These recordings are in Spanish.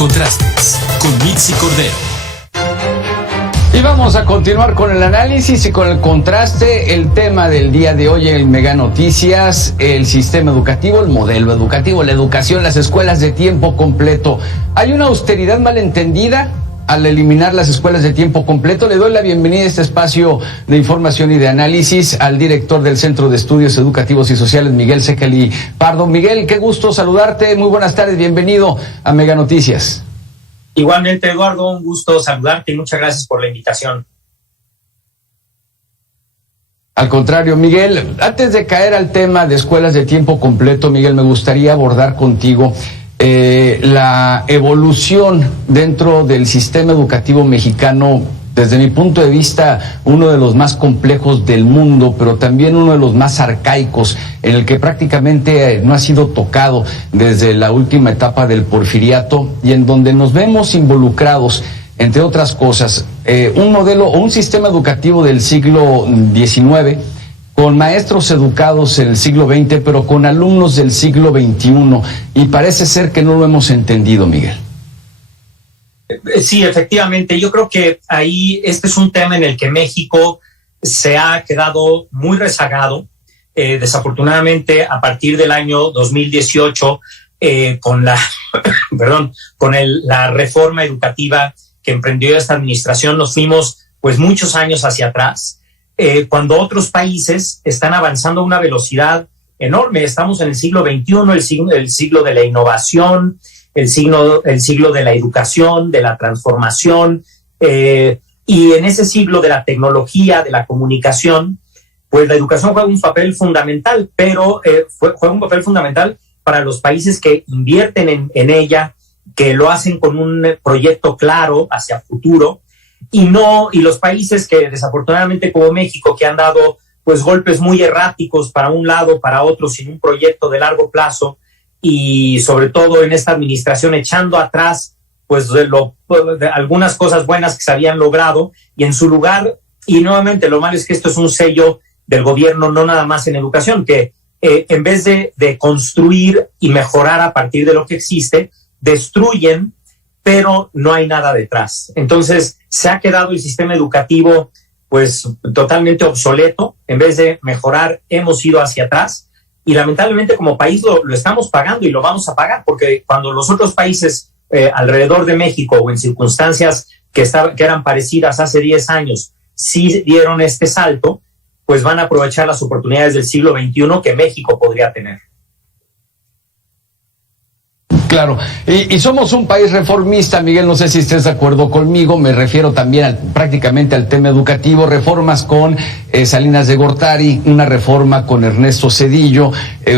Contrastes con Mitzi Cordero. Y vamos a continuar con el análisis y con el contraste. El tema del día de hoy en el Mega Noticias: el sistema educativo, el modelo educativo, la educación, las escuelas de tiempo completo. ¿Hay una austeridad malentendida al eliminar las escuelas de tiempo completo? Le doy la bienvenida a este espacio de información y de análisis al director del Centro de Estudios Educativos y Sociales, Miguel Secali Pardo. Miguel, qué gusto saludarte. Muy buenas tardes, bienvenido a Mega Noticias. Igualmente, Eduardo, un gusto saludarte y muchas gracias por la invitación. Al contrario, Miguel, antes de caer al tema de escuelas de tiempo completo, Miguel, me gustaría abordar contigo la evolución dentro del sistema educativo mexicano. Desde mi punto de vista, uno de los más complejos del mundo, pero también uno de los más arcaicos, en el que prácticamente no ha sido tocado desde la última etapa del porfiriato, y en donde nos vemos involucrados, entre otras cosas, un modelo o un sistema educativo del siglo XIX, con maestros educados en el siglo XX, pero con alumnos del siglo XXI, y parece ser que no lo hemos entendido, Miguel. Sí, efectivamente. Yo creo que ahí este es un tema en el que México se ha quedado muy rezagado. Desafortunadamente, a partir del año 2018, con la reforma educativa que emprendió esta administración, nos fuimos pues muchos años hacia atrás, cuando otros países están avanzando a una velocidad enorme. Estamos en el siglo XXI, el siglo de la innovación, el siglo de la educación, de la transformación, y en ese siglo de la tecnología, de la comunicación, pues la educación juega un papel fundamental, pero juega un papel fundamental para los países que invierten en ella, que lo hacen con un proyecto claro hacia futuro, y los países que desafortunadamente, como México, que han dado pues golpes muy erráticos para un lado, para otro, sin un proyecto de largo plazo, y sobre todo en esta administración echando atrás pues de algunas cosas buenas que se habían logrado, y en su lugar, y nuevamente lo malo es que esto es un sello del gobierno, no nada más en educación, que en vez de construir y mejorar a partir de lo que existe, destruyen, pero no hay nada detrás. Entonces se ha quedado el sistema educativo pues totalmente obsoleto. En vez de mejorar, hemos ido hacia atrás. Y lamentablemente como país lo estamos pagando y lo vamos a pagar, porque cuando los otros países alrededor de México o en circunstancias que eran parecidas hace 10 años sí dieron este salto, pues van a aprovechar las oportunidades del siglo XXI que México podría tener. Claro, y somos un país reformista, Miguel, no sé si estés de acuerdo conmigo. Me refiero también prácticamente al tema educativo: reformas con Salinas de Gortari, una reforma con Ernesto Zedillo,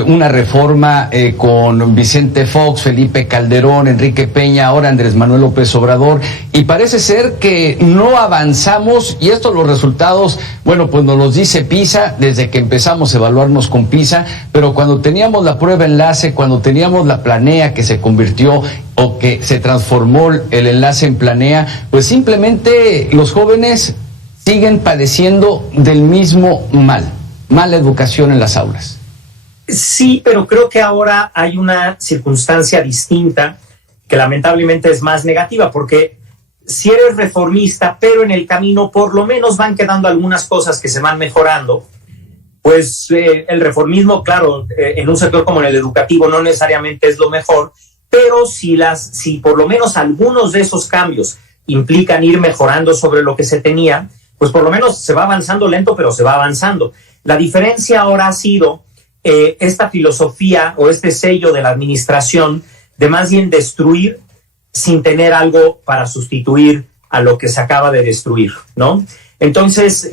una reforma con Vicente Fox, Felipe Calderón, Enrique Peña, ahora Andrés Manuel López Obrador, y parece ser que no avanzamos, y estos los resultados, bueno, pues nos los dice PISA, desde que empezamos a evaluarnos con PISA, pero cuando teníamos la prueba enlace, cuando teníamos la planea que se convirtió o que se transformó el enlace en planea, pues simplemente los jóvenes siguen padeciendo del mismo mala educación en las aulas. Sí, pero creo que ahora hay una circunstancia distinta que lamentablemente es más negativa, porque si eres reformista, pero en el camino por lo menos van quedando algunas cosas que se van mejorando, pues el reformismo, claro, en un sector como el educativo no necesariamente es lo mejor, pero si por lo menos algunos de esos cambios implican ir mejorando sobre lo que se tenía, pues por lo menos se va avanzando lento, pero se va avanzando. La diferencia ahora ha sido esta filosofía o este sello de la administración de más bien destruir sin tener algo para sustituir a lo que se acaba de destruir, ¿no? Entonces,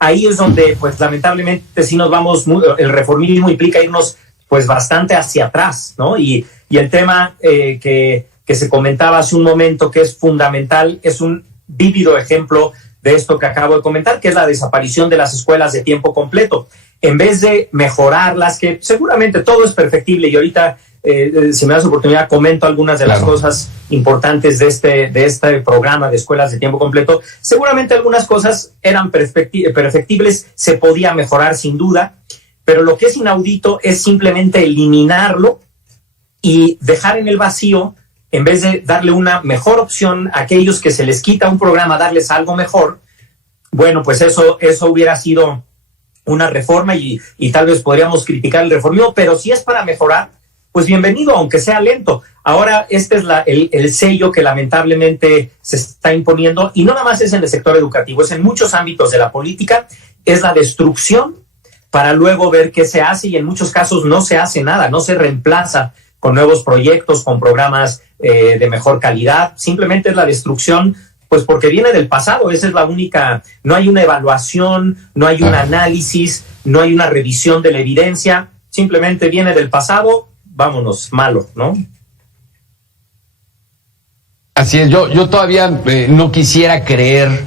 ahí es donde, pues lamentablemente, sí nos vamos, el reformismo implica irnos pues bastante hacia atrás, ¿no? Y el tema que se comentaba hace un momento, que es fundamental, es un vívido ejemplo de esto que acabo de comentar, que es la desaparición de las escuelas de tiempo completo. En vez de mejorarlas, que seguramente todo es perfectible, y ahorita, si me das oportunidad, comento algunas de las cosas importantes de este programa de escuelas de tiempo completo. Seguramente algunas cosas eran perfectibles, se podía mejorar sin duda, pero lo que es inaudito es simplemente eliminarlo y dejar en el vacío en vez de darle una mejor opción a aquellos que se les quita un programa, darles algo mejor, bueno, pues eso hubiera sido una reforma y tal vez podríamos criticar el reformismo, pero si es para mejorar, pues bienvenido, aunque sea lento. Ahora este es el sello que lamentablemente se está imponiendo, y no nada más es en el sector educativo, es en muchos ámbitos de la política, es la destrucción para luego ver qué se hace, y en muchos casos no se hace nada, no se reemplaza con nuevos proyectos, con programas de mejor calidad, simplemente es la destrucción, pues porque viene del pasado. Esa es la única, no hay una evaluación, no hay un análisis, no hay una revisión de la evidencia, simplemente viene del pasado, vámonos, malo, ¿no? Así es, yo todavía no quisiera creer,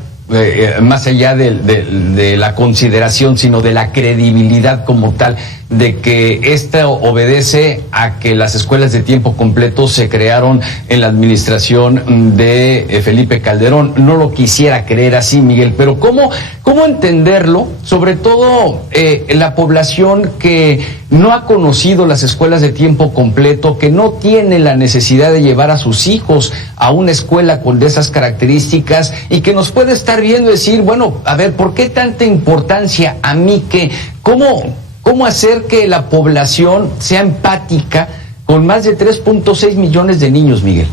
más allá de la consideración, sino de la credibilidad como tal, de que esto obedece a que las escuelas de tiempo completo se crearon en la administración de Felipe Calderón. No lo quisiera creer así, Miguel, pero ¿cómo entenderlo? Sobre todo la población que no ha conocido las escuelas de tiempo completo, que no tiene la necesidad de llevar a sus hijos a una escuela con de esas características, y que nos puede estar viendo y decir, bueno, a ver, ¿por qué tanta importancia a mí? ¿Cómo hacer que la población sea empática con más de 3.6 millones de niños, Miguel?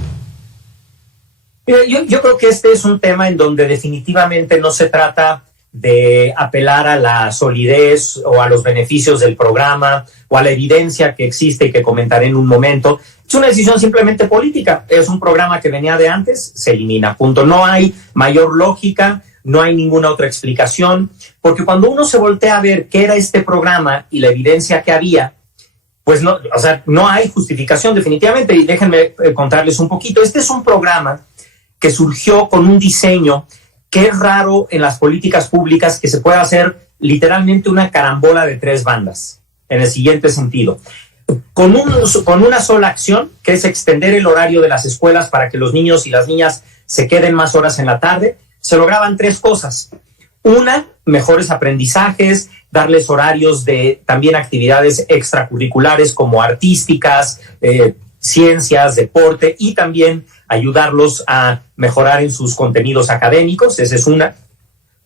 Yo creo que este es un tema en donde definitivamente no se trata de apelar a la solidez o a los beneficios del programa o a la evidencia que existe y que comentaré en un momento. Es una decisión simplemente política. Es un programa que venía de antes, se elimina, punto. No hay mayor lógica, no hay ninguna otra explicación, porque cuando uno se voltea a ver qué era este programa y la evidencia que había, pues no, o sea, no hay justificación definitivamente. Y déjenme contarles un poquito. Este es un programa que surgió con un diseño que es raro en las políticas públicas, que se pueda hacer literalmente una carambola de 3 bandas, en el siguiente sentido. Con una sola acción, que es extender el horario de las escuelas para que los niños y las niñas se queden más horas en la tarde, se lograban 3 cosas. Una, mejores aprendizajes, darles horarios de también actividades extracurriculares como artísticas, ciencias, deporte, y también ayudarlos a mejorar en sus contenidos académicos. Esa es una.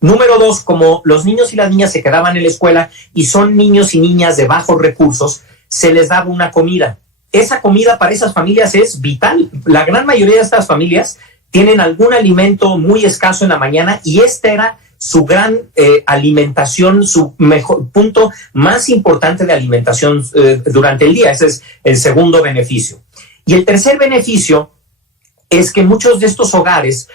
Número 2, como los niños y las niñas se quedaban en la escuela y son niños y niñas de bajos recursos, se les daba una comida. Esa comida para esas familias es vital. La gran mayoría de estas familias tienen algún alimento muy escaso en la mañana, y este era su gran alimentación, su mejor punto más importante de alimentación durante el día. Ese es el segundo beneficio. Y el tercer beneficio es que muchos de estos hogares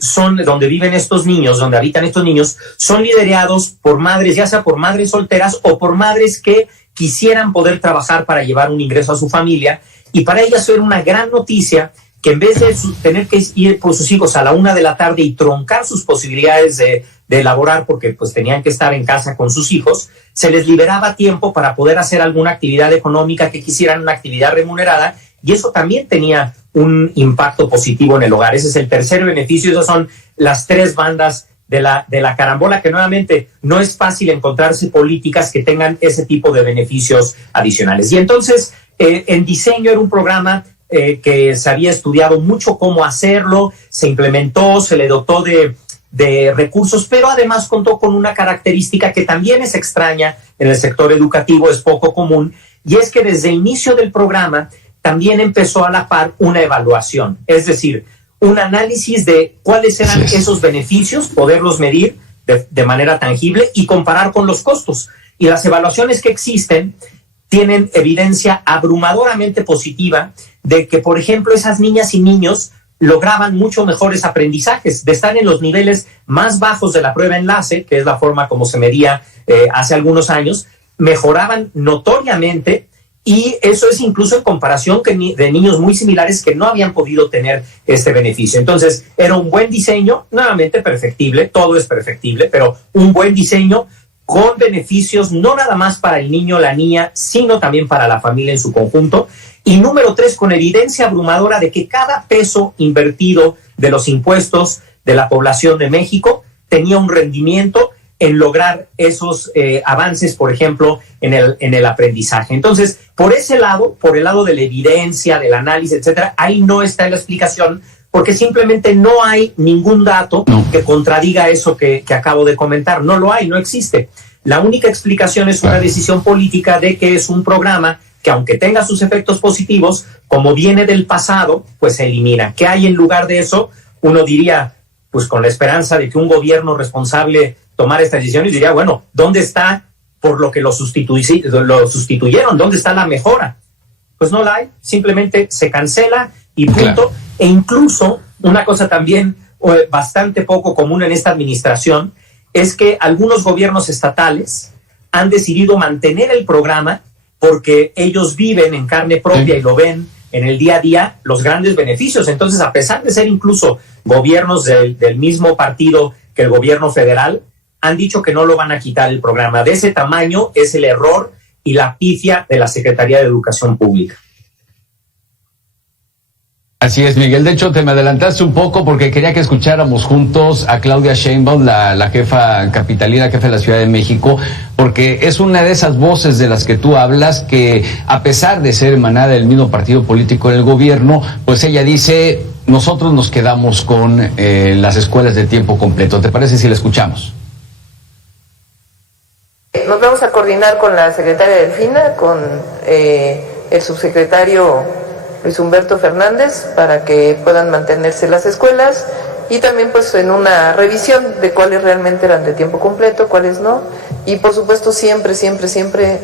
son donde viven estos niños, donde habitan estos niños, son liderados por madres, ya sea por madres solteras o por madres que quisieran poder trabajar para llevar un ingreso a su familia, y para ellas era una gran noticia que en vez de tener que ir por sus hijos a la 1 de la tarde y troncar sus posibilidades de elaborar, porque pues tenían que estar en casa con sus hijos, se les liberaba tiempo para poder hacer alguna actividad económica que quisieran, una actividad remunerada, y eso también tenía un impacto positivo en el hogar. Ese es el tercer beneficio. Esas son las 3 bandas de la carambola, que nuevamente no es fácil encontrarse políticas que tengan ese tipo de beneficios adicionales. Y entonces, en diseño era un programa que se había estudiado mucho cómo hacerlo, se implementó, se le dotó de recursos, pero además contó con una característica que también es extraña en el sector educativo, es poco común, y es que desde el inicio del programa también empezó a la par una evaluación, es decir, un análisis de cuáles eran esos beneficios, poderlos medir de manera tangible y comparar con los costos. Y las evaluaciones que existen tienen evidencia abrumadoramente positiva de que, por ejemplo, esas niñas y niños lograban mucho mejores aprendizajes, de estar en los niveles más bajos de la prueba enlace, que es la forma como se medía hace algunos años, mejoraban notoriamente, y eso es incluso en comparación de niños muy similares que no habían podido tener este beneficio. Entonces, era un buen diseño, nuevamente perfectible, todo es perfectible, pero un buen diseño con beneficios no nada más para el niño o la niña, sino también para la familia en su conjunto. Y número 3, con evidencia abrumadora de que cada peso invertido de los impuestos de la población de México tenía un rendimiento en lograr esos avances, por ejemplo, en el aprendizaje. Entonces, por ese lado, por el lado de la evidencia, del análisis, etcétera, ahí no está la explicación, porque simplemente no hay ningún dato que contradiga eso que acabo de comentar. No lo hay, no existe. La única explicación es una decisión política de que es un programa que, aunque tenga sus efectos positivos, como viene del pasado, pues se elimina. ¿Qué hay en lugar de eso? Uno diría, pues con la esperanza de que un gobierno responsable tomara esta decisión, y diría, bueno, ¿dónde está por lo que lo sustituyeron? ¿Dónde está la mejora? Pues no la hay, simplemente se cancela y punto. Claro. E incluso, una cosa también bastante poco común en esta administración, es que algunos gobiernos estatales han decidido mantener el programa porque ellos viven en carne propia y lo ven en el día a día los grandes beneficios. Entonces, a pesar de ser incluso gobiernos del mismo partido que el gobierno federal, han dicho que no lo van a quitar el programa. De ese tamaño es el error y la pifia de la Secretaría de Educación Pública. Así es, Miguel. De hecho, te me adelantaste un poco porque quería que escucháramos juntos a Claudia Sheinbaum, la jefa capitalina, jefa de la Ciudad de México, porque es una de esas voces de las que tú hablas que, a pesar de ser emanada del mismo partido político en el gobierno, pues ella dice, nosotros nos quedamos con las escuelas de tiempo completo. ¿Te parece si la escuchamos? Nos vamos a coordinar con la secretaria Delfina, con el subsecretario Luis Humberto Fernández, para que puedan mantenerse las escuelas, y también pues en una revisión de cuáles realmente eran de tiempo completo, cuáles no, y por supuesto siempre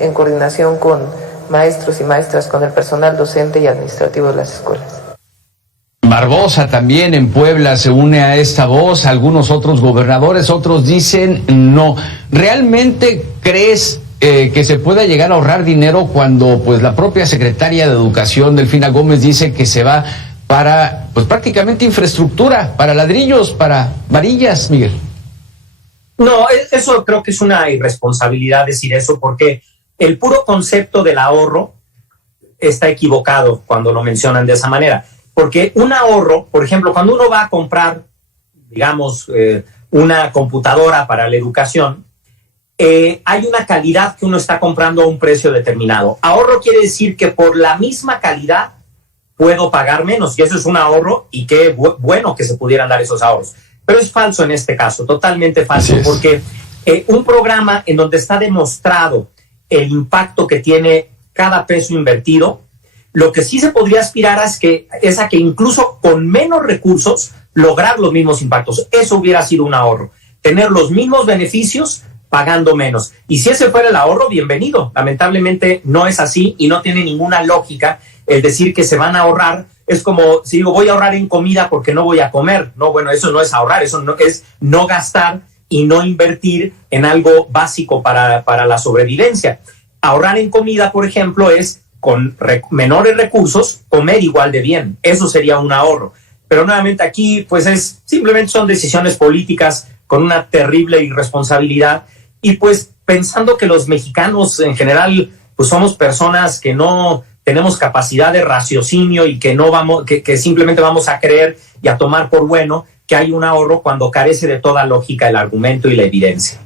en coordinación con maestros y maestras, con el personal docente y administrativo de las escuelas. Barbosa también en Puebla se une a esta voz, algunos otros gobernadores, otros dicen no. ¿Realmente crees que se pueda llegar a ahorrar dinero cuando pues la propia secretaria de Educación, Delfina Gómez, dice que se va para pues prácticamente infraestructura, para ladrillos, para varillas, Miguel? No, eso creo que es una irresponsabilidad decir eso, porque el puro concepto del ahorro está equivocado cuando lo mencionan de esa manera. Porque un ahorro, por ejemplo, cuando uno va a comprar, digamos, una computadora para la educación, hay una calidad que uno está comprando a un precio determinado. Ahorro quiere decir que por la misma calidad puedo pagar menos, y eso es un ahorro, y qué bueno que se pudieran dar esos ahorros. Pero es falso en este caso, totalmente falso, porque un programa en donde está demostrado el impacto que tiene cada peso invertido, lo que sí se podría aspirar es a que incluso con menos recursos lograr los mismos impactos. Eso hubiera sido un ahorro, tener los mismos beneficios pagando menos. Y si ese fuera el ahorro, bienvenido. Lamentablemente no es así y no tiene ninguna lógica el decir que se van a ahorrar. Es como si digo, voy a ahorrar en comida porque no voy a comer. No, bueno, eso no es ahorrar, eso no, es no gastar y no invertir en algo básico para la sobrevivencia. Ahorrar en comida, por ejemplo, es con menores recursos comer igual de bien. Eso sería un ahorro. Pero nuevamente aquí, pues simplemente son decisiones políticas con una terrible irresponsabilidad, y pues pensando que los mexicanos en general pues somos personas que no tenemos capacidad de raciocinio y que no vamos, que simplemente vamos a creer y a tomar por bueno que hay un ahorro cuando carece de toda lógica el argumento y la evidencia.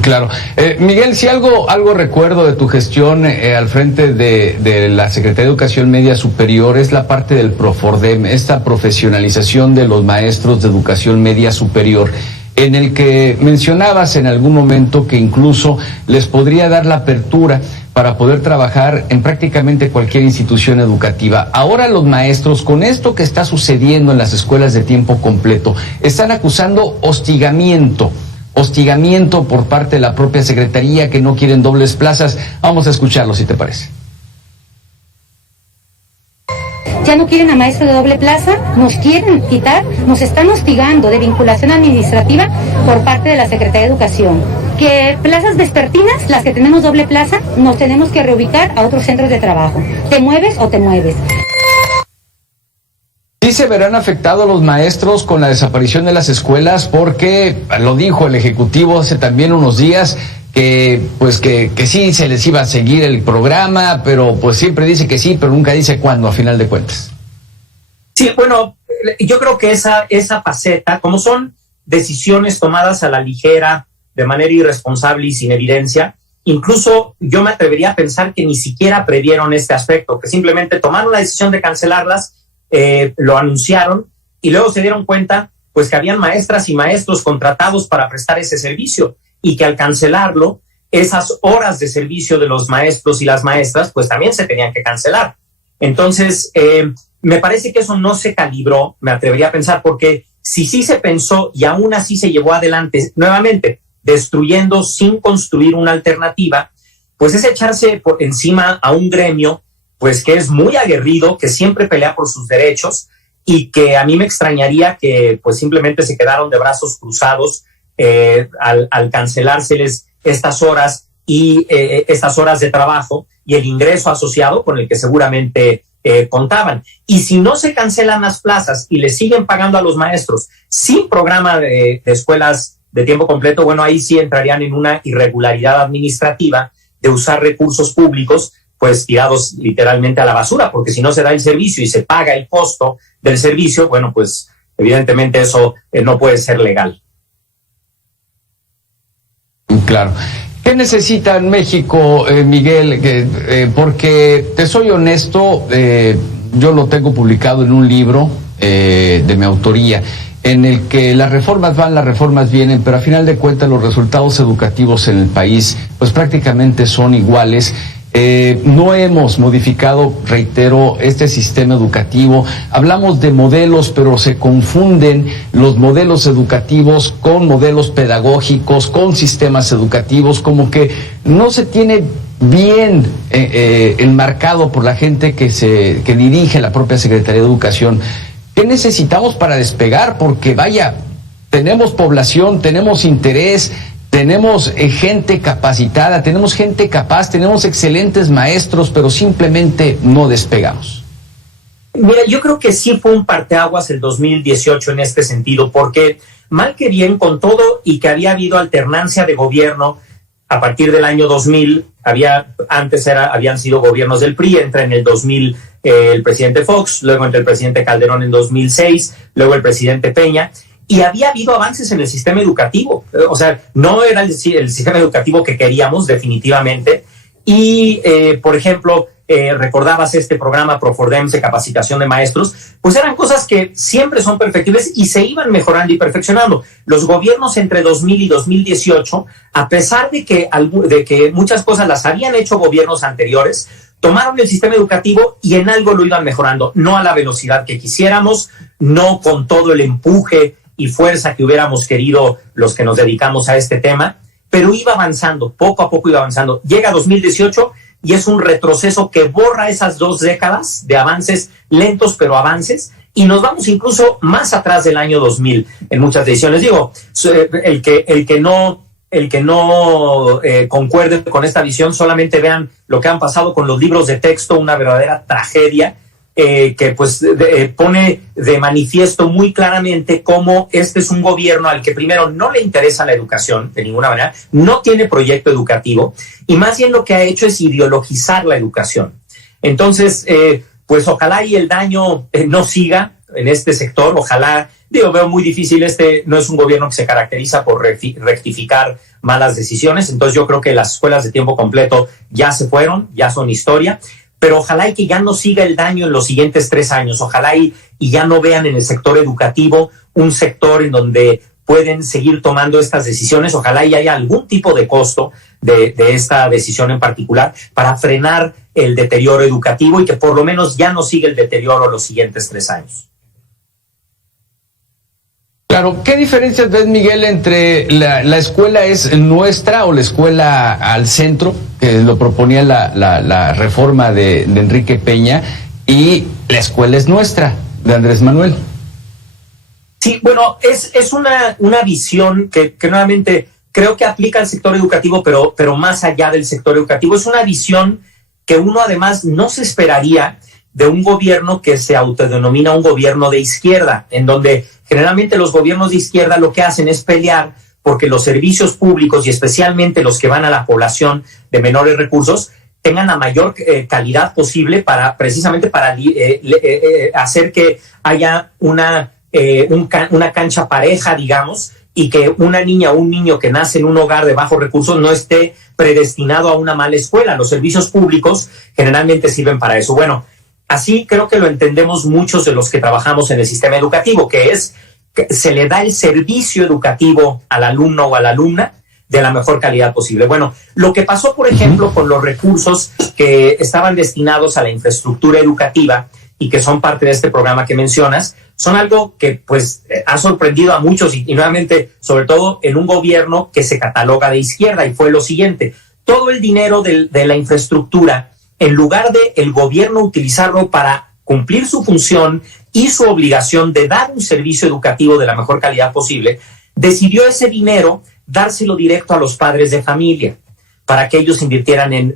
Claro. Miguel, si algo recuerdo de tu gestión al frente de la Secretaría de Educación Media Superior es la parte del Profordem, esta profesionalización de los maestros de educación media superior, en el que mencionabas en algún momento que incluso les podría dar la apertura para poder trabajar en prácticamente cualquier institución educativa. Ahora los maestros, con esto que está sucediendo en las escuelas de tiempo completo, están acusando hostigamiento por parte de la propia Secretaría, que no quieren dobles plazas. Vamos a escucharlo, si te parece. Ya no quieren a maestros de doble plaza, nos quieren quitar, nos están hostigando de vinculación administrativa por parte de la Secretaría de Educación. Que plazas vespertinas, las que tenemos doble plaza, nos tenemos que reubicar a otros centros de trabajo. ¿Te mueves o te mueves? Sí se verán afectados los maestros con la desaparición de las escuelas, porque lo dijo el Ejecutivo hace también unos días, que sí se les iba a seguir el programa, pero pues siempre dice que sí, pero nunca dice cuándo, a final de cuentas. Sí, bueno, yo creo que esa faceta, como son decisiones tomadas a la ligera, de manera irresponsable y sin evidencia. Incluso yo me atrevería a pensar que ni siquiera previeron este aspecto, que simplemente tomaron la decisión de cancelarlas, lo anunciaron y luego se dieron cuenta pues que habían maestras y maestros contratados para prestar ese servicio y que al cancelarlo, esas horas de servicio de los maestros y las maestras pues también se tenían que cancelar. Entonces, me parece que eso no se calibró, me atrevería a pensar, porque si sí se pensó y aún así se llevó adelante, nuevamente, destruyendo sin construir una alternativa, pues es echarse por encima a un gremio pues que es muy aguerrido, que siempre pelea por sus derechos y que a mí me extrañaría que pues simplemente se quedaron de brazos cruzados al cancelárseles estas horas y estas horas de trabajo y el ingreso asociado con el que seguramente contaban. Y si no se cancelan las plazas y le siguen pagando a los maestros sin programa de escuelas de tiempo completo, bueno, ahí sí entrarían en una irregularidad administrativa de usar recursos públicos pues tirados literalmente a la basura, porque si no se da el servicio y se paga el costo del servicio, bueno, pues evidentemente eso no puede ser legal. Claro. ¿Qué necesita en México, Miguel? Porque te soy honesto, yo lo tengo publicado en un libro de mi autoría, en el que las reformas van, las reformas vienen, pero a final de cuentas los resultados educativos en el país pues prácticamente son iguales. No hemos modificado, reitero, este sistema educativo. Hablamos de modelos, pero se confunden los modelos educativos con modelos pedagógicos, con sistemas educativos, como que no se tiene bien enmarcado por la gente que dirige la propia Secretaría de Educación. ¿Qué necesitamos para despegar? Porque vaya, tenemos población, tenemos interés, tenemos gente capacitada, tenemos gente capaz, tenemos excelentes maestros, pero simplemente no despegamos. Mira, yo creo que sí fue un parteaguas el 2018 en este sentido, porque mal que bien, con todo y que había habido alternancia de gobierno a partir del año 2000, habían sido gobiernos del PRI, entra en el 2000 el presidente Fox, luego entra el presidente Calderón en 2006, luego el presidente Peña, y había habido avances en el sistema educativo. O sea, no era el sistema educativo que queríamos definitivamente, y por ejemplo, recordabas este programa Profordem de capacitación de maestros, pues eran cosas que siempre son perfectibles y se iban mejorando y perfeccionando. Los gobiernos entre 2000 y 2018, a pesar de que muchas cosas las habían hecho gobiernos anteriores, tomaron el sistema educativo y en algo lo iban mejorando, no a la velocidad que quisiéramos, no con todo el empuje y fuerza que hubiéramos querido los que nos dedicamos a este tema, pero iba avanzando, poco a poco iba avanzando. Llega 2018 y es un retroceso que borra esas 2 décadas de avances lentos, pero avances, y nos vamos incluso más atrás del año 2000 en muchas decisiones. Digo, el que no concuerde con esta visión, solamente vean lo que han pasado con los libros de texto, una verdadera tragedia, que pues pone de manifiesto muy claramente cómo este es un gobierno al que primero no le interesa la educación de ninguna manera, no tiene proyecto educativo y más bien lo que ha hecho es ideologizar la educación. Entonces, pues ojalá y el daño no siga en este sector, ojalá, veo muy difícil, no es un gobierno que se caracteriza por rectificar malas decisiones, entonces yo creo que las escuelas de tiempo completo ya se fueron, ya son historia, pero ojalá y que ya no siga el daño en los siguientes 3 años, ojalá y ya no vean en el sector educativo un sector en donde pueden seguir tomando estas decisiones, ojalá y haya algún tipo de costo de esta decisión en particular para frenar el deterioro educativo y que por lo menos ya no siga el deterioro los siguientes 3 años. Claro, ¿qué diferencias ves, Miguel, entre la escuela es nuestra o la escuela al centro, que lo proponía la reforma de Enrique Peña, y la escuela es nuestra, de Andrés Manuel? Sí, bueno, es una visión que nuevamente creo que aplica al sector educativo, pero más allá del sector educativo. Es una visión que uno además no se esperaría de un gobierno que se autodenomina un gobierno de izquierda, en donde generalmente los gobiernos de izquierda lo que hacen es pelear porque los servicios públicos y especialmente los que van a la población de menores recursos tengan la mayor calidad posible precisamente para hacer que haya una cancha pareja, digamos, y que una niña o un niño que nace en un hogar de bajos recursos no esté predestinado a una mala escuela. Los servicios públicos generalmente sirven para eso. Bueno, así creo que lo entendemos muchos de los que trabajamos en el sistema educativo, que es que se le da el servicio educativo al alumno o a la alumna de la mejor calidad posible. Bueno, lo que pasó, por ejemplo, con los recursos que estaban destinados a la infraestructura educativa y que son parte de este programa que mencionas, son algo que pues ha sorprendido a muchos y nuevamente, sobre todo en un gobierno que se cataloga de izquierda, y fue lo siguiente: todo el dinero de la infraestructura, en lugar de el gobierno utilizarlo para cumplir su función y su obligación de dar un servicio educativo de la mejor calidad posible, decidió ese dinero dárselo directo a los padres de familia para que ellos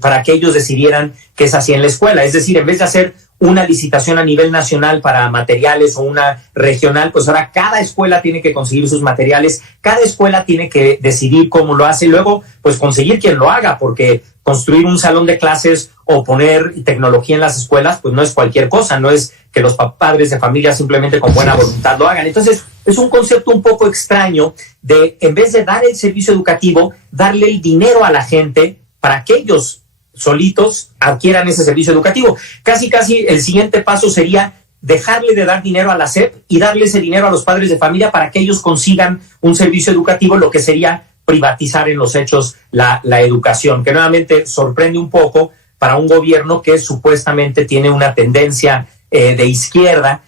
para que ellos decidieran qué se hacía en la escuela. Es decir, en vez de hacer una licitación a nivel nacional para materiales o una regional, pues ahora cada escuela tiene que conseguir sus materiales, cada escuela tiene que decidir cómo lo hace y luego pues conseguir quien lo haga, porque construir un salón de clases o poner tecnología en las escuelas pues no es cualquier cosa, no es que los padres de familia simplemente con buena voluntad lo hagan. Entonces es un concepto un poco extraño de, en vez de dar el servicio educativo, darle el dinero a la gente para que ellos solitos adquieran ese servicio educativo. Casi el siguiente paso sería dejarle de dar dinero a la SEP y darle ese dinero a los padres de familia para que ellos consigan un servicio educativo, lo que sería privatizar en los hechos la educación, que nuevamente sorprende un poco para un gobierno que supuestamente tiene una tendencia de izquierda,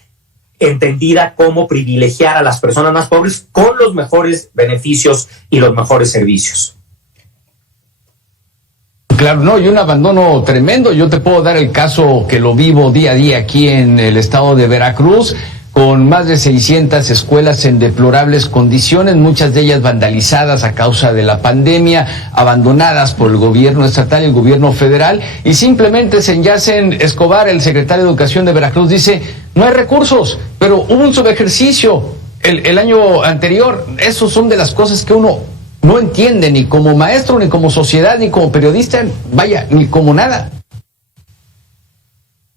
entendida como privilegiar a las personas más pobres con los mejores beneficios y los mejores servicios. Claro, no, y un abandono tremendo. Yo te puedo dar el caso que lo vivo día a día aquí en el estado de Veracruz, con más de 600 escuelas en deplorables condiciones, muchas de ellas vandalizadas a causa de la pandemia, abandonadas por el gobierno estatal y el gobierno federal, y simplemente Senyacen Escobar, el secretario de Educación de Veracruz, dice, no hay recursos, pero hubo un subejercicio el año anterior. Esos son de las cosas que uno no entiende, ni como maestro, ni como sociedad, ni como periodista, vaya, ni como nada.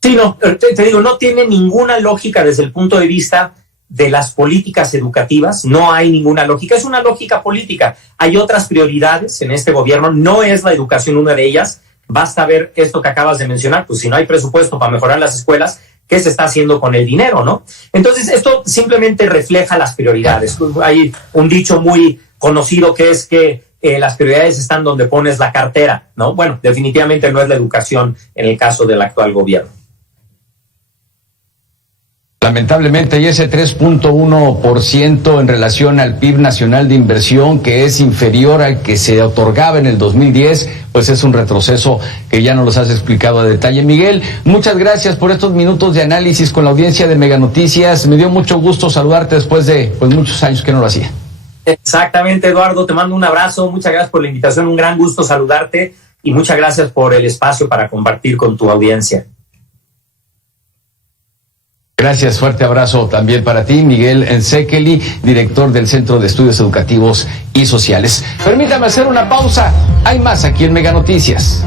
Sí, no, te digo, no tiene ninguna lógica desde el punto de vista de las políticas educativas, no hay ninguna lógica, es una lógica política. Hay otras prioridades en este gobierno, no es la educación una de ellas. Basta ver esto que acabas de mencionar, pues si no hay presupuesto para mejorar las escuelas, ¿qué se está haciendo con el dinero, no? Entonces, esto simplemente refleja las prioridades. Hay un dicho muy conocido que es que las prioridades están donde pones la cartera, ¿no? Bueno, definitivamente no es la educación en el caso del actual gobierno. Lamentablemente, y ese 3.1% en relación al PIB nacional de inversión, que es inferior al que se otorgaba en el 2010, pues es un retroceso que ya nos los has explicado a detalle. Miguel, muchas gracias por estos minutos de análisis con la audiencia de Mega Noticias. Me dio mucho gusto saludarte después de pues muchos años que no lo hacía. Exactamente, Eduardo, te mando un abrazo, muchas gracias por la invitación, un gran gusto saludarte y muchas gracias por el espacio para compartir con tu audiencia. Gracias, fuerte abrazo también para ti, Miguel Ensekeli, director del Centro de Estudios Educativos y Sociales. Permítame hacer una pausa, hay más aquí en Mega Noticias.